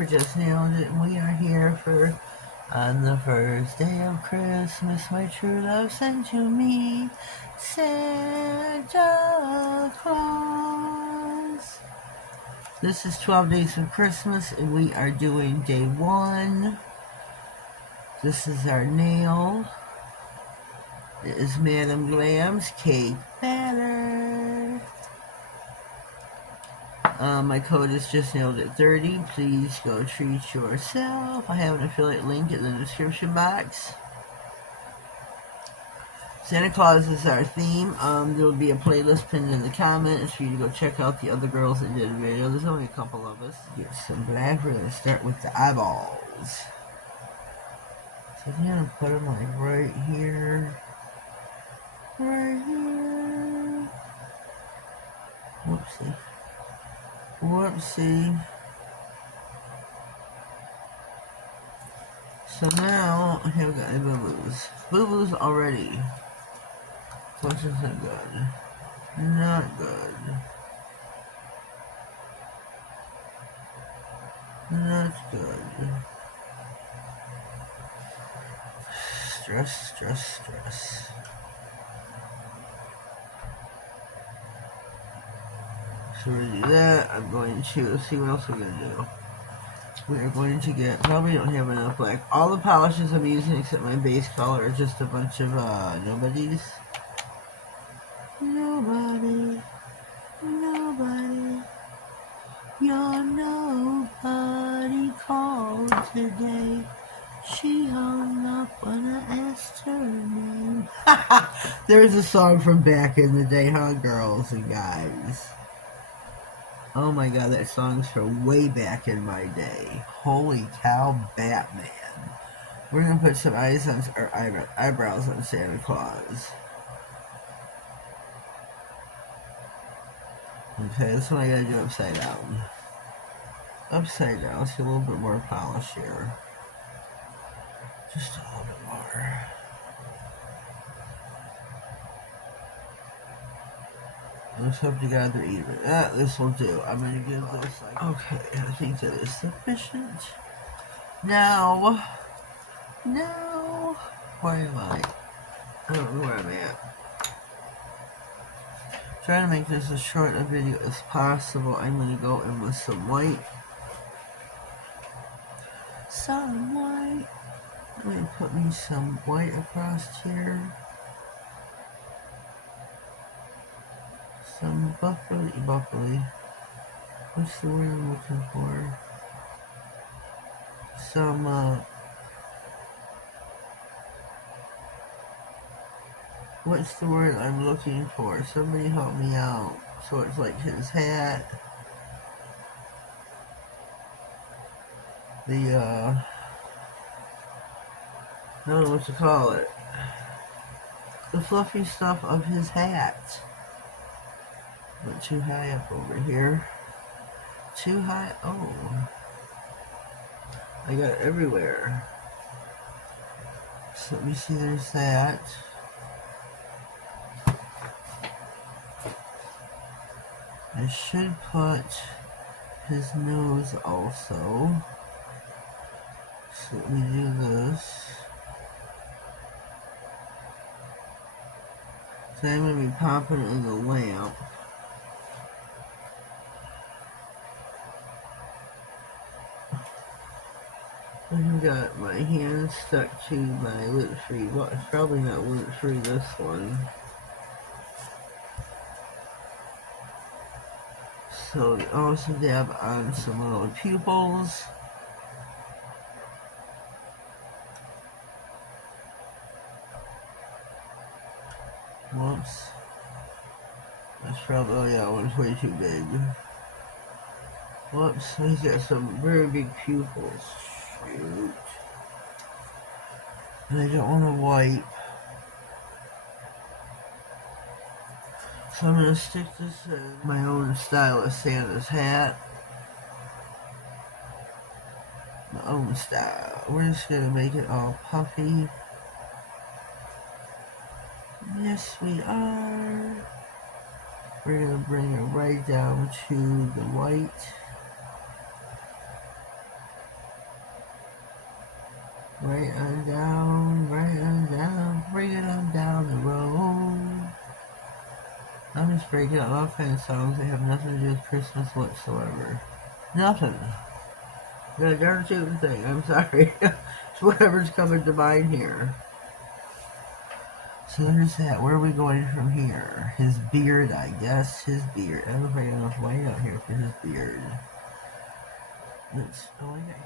for Just Nailed It, and we are here for on the first day of Christmas, my true love sent to me Santa Claus. This is 12 days of Christmas, and we are doing day 1. This is our nail. It is Madam Glam's cake batter. My code is Just.nailedIt30. Please go treat yourself. I have an affiliate link in the description box. Santa Claus is our theme. There will be a playlist pinned in the comments for you to go check out the other girls that did a video. There's only a couple of us. Get some black. We're going to start with the eyeballs. So I'm going to put them like right here. Right here. Whoopsie. Whoopsie. So now I have got my boo-boos. Boo-boos already. Which isn't good. Not good. Not good. Stress, stress, stress. So we're going to do that. I'm going to, let's see what else we're going to do. We are going to get, probably don't have enough black. All the polishes I'm using except my base color are just a bunch of nobodies. Nobody, nobody, your nobody called today. She hung up when I asked her name. There's a song from back in the day, huh, girls and guys? Oh my god, that song's from way back in my day. Holy cow, Batman. We're gonna put some eyes on, or eyebrows on Santa Claus. Okay, this one I gotta do upside down. Upside down, let's get a little bit more polish here. Just a little bit more. Let's hope to God they're even. This will do. I'm gonna give this like. Okay, I think that is sufficient. Now, where am I? I don't know where I'm at. Trying to make this as short a video as possible. I'm gonna go in with some white. Some white. Let me put me some white across here. Some bubbly. What's the word I'm looking for? Some, what's the word I'm looking for? Somebody help me out. So it's like his hat. I don't know what to call it. The fluffy stuff of his hat. Not too high up over here. Too high. Oh. I got it everywhere. So let me see, there's that. I should put his nose also. So let me do this. So I'm going to be popping it in the lamp. I've got my hand stuck to my lint-free. Well, it's probably not lint-free, this one. So we also dab on some little pupils. Whoops. That's probably, oh yeah, that one's way too big. Whoops, he's got some very big pupils. Shoot. And I don't want to wipe. So I'm going to stick this in my own style of Santa's hat. My own style. We're just going to make it all puffy. Yes, we are. We're going to bring it right down to the white. Right on down, bring it on down the road. I'm just breaking out all kinds of songs that have nothing to do with Christmas whatsoever. Nothing. The darn stupid thing, I'm sorry. It's whatever's coming to mind here. So there's that. Where are we going from here? His beard, I guess. His beard. I don't know if I got enough light out here for his beard. Let's. Oh, I got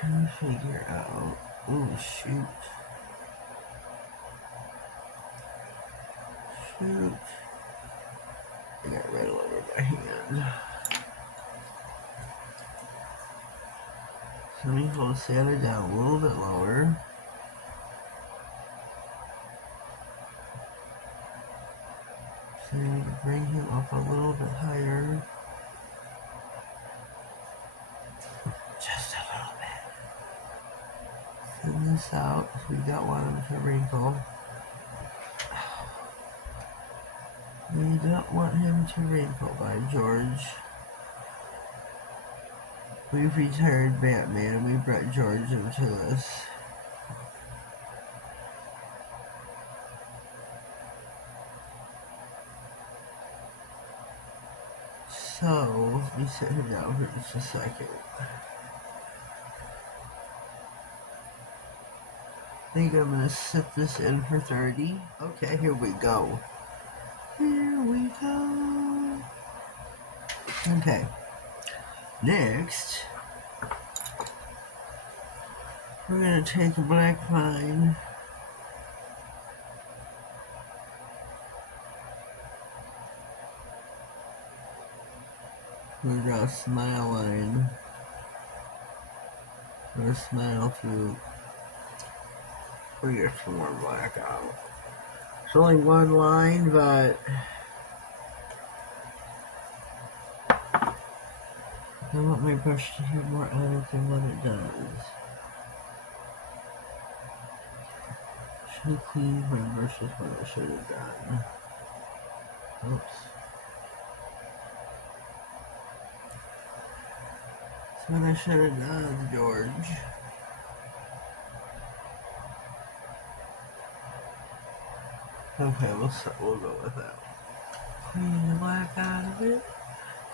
trying to figure out. Oh, shoot. Shoot. I got red all over my hand. So let me hold Santa down a little bit lower. So I need to bring him up a little bit higher. Just a little bit. Thin this out because we got one of the wrinkle. We don't want him to wrinkle, by George. We've retired Batman and we brought George into this. So, let me sit him down for just a second. I think I'm going to sit this in for 30. Okay, here we go. Here we go. Okay. Next, we're going to take a black line. We're going to draw a smile line. Or a smile through. We get some more black out. It's only one line, but I want my brush to have more on it than what it does. Should have cleaned my brushes what I should have done. Oops. That's what I should have done, George. Okay, we'll go with that. Clean the black out of it.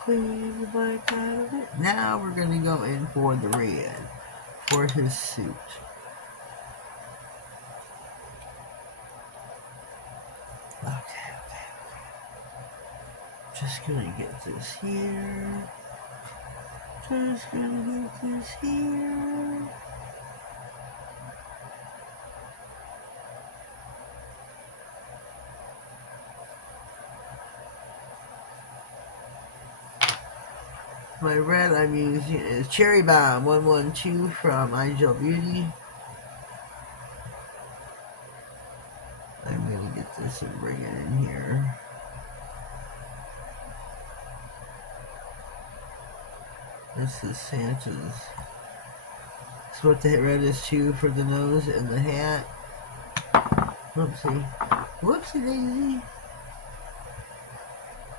Clean the black out of it. Now we're going to go in for the red for his suit. Okay. Just going to get this here. Just going to get this here. My red I'm using is Cherry Bomb 112 from Angel Beauty. I'm going to get this and bring it in here. This is Santa's. That's what the red is too for the nose and the hat. Whoopsie daisy.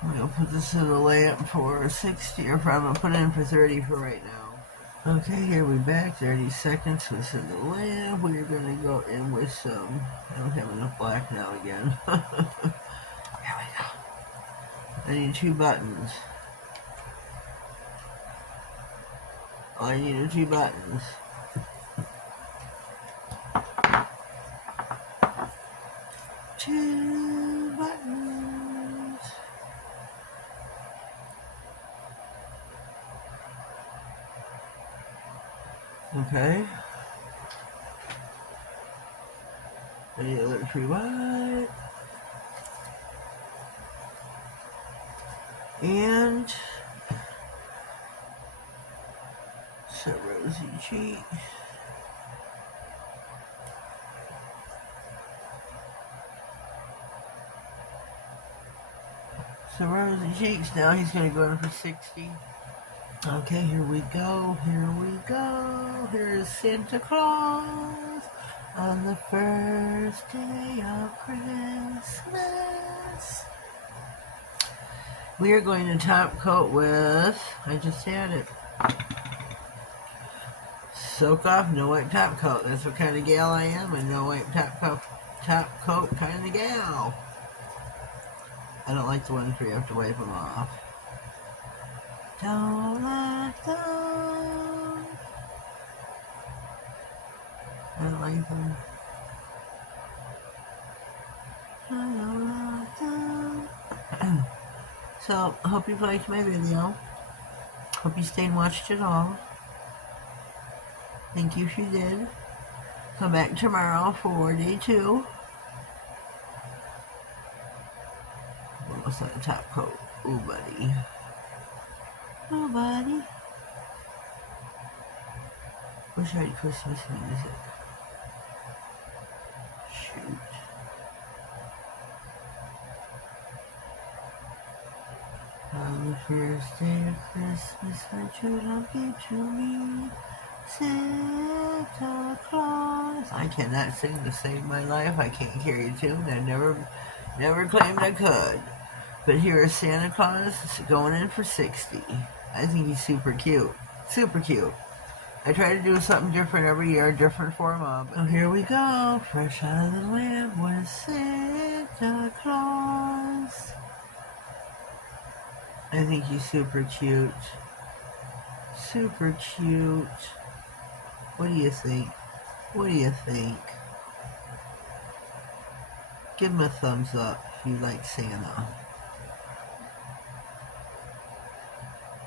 I'm going to put this in the lamp for 60, or I'm going to put it in for 30 for right now. Okay, here we're back, 30 seconds, this in the lamp. We're going to go in with some, I don't have enough black now again. Here we go. I need 2 buttons. All I need are 2 buttons. Two buttons. Okay. I need a little free white. And some rosy cheeks. Some rosy cheeks. Now he's going to go in for 60. Okay, here we go. Here's Santa Claus on the first day of Christmas. We are going to top coat with, I just had it, Soak off, no wipe top coat. That's what kind of gal I am, a no wipe top coat kind of gal. I don't like the ones where you have to wipe them off. Don't let them. I don't like them. I don't like them. So, hope you liked my video. Hope you stayed and watched it all. Thank you if you did. Come back tomorrow for day 2. What's that top coat? Ooh, buddy. Oh, buddy. Wish I had Christmas music. Shoot. On the first day of Christmas, my true love gave to me Santa Claus. I cannot sing to save my life. I can't carry a tune. I never claimed I could. But here is Santa Claus going in for 60. I think he's super cute. Super cute. I try to do something different every year, different for him up. So here we go. Fresh out of the lamp with Santa Claus. I think he's super cute. Super cute. What do you think? What do you think? Give him a thumbs up if you like Santa.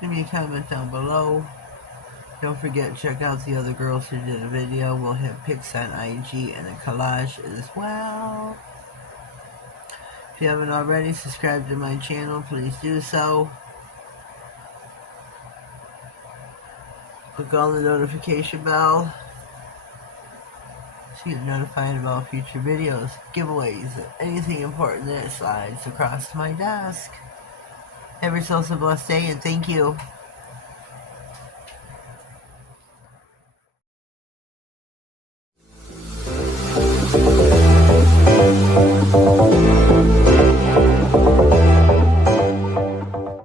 Give me a comment down below. Don't forget to check out the other girls who did a video. We'll have pics on IG and a collage as well. If you haven't already, subscribe to my channel. Please do so. Click on the notification bell so you get notified about future videos, giveaways, anything important that slides across my desk. Have yourselves a blessed day, and thank you.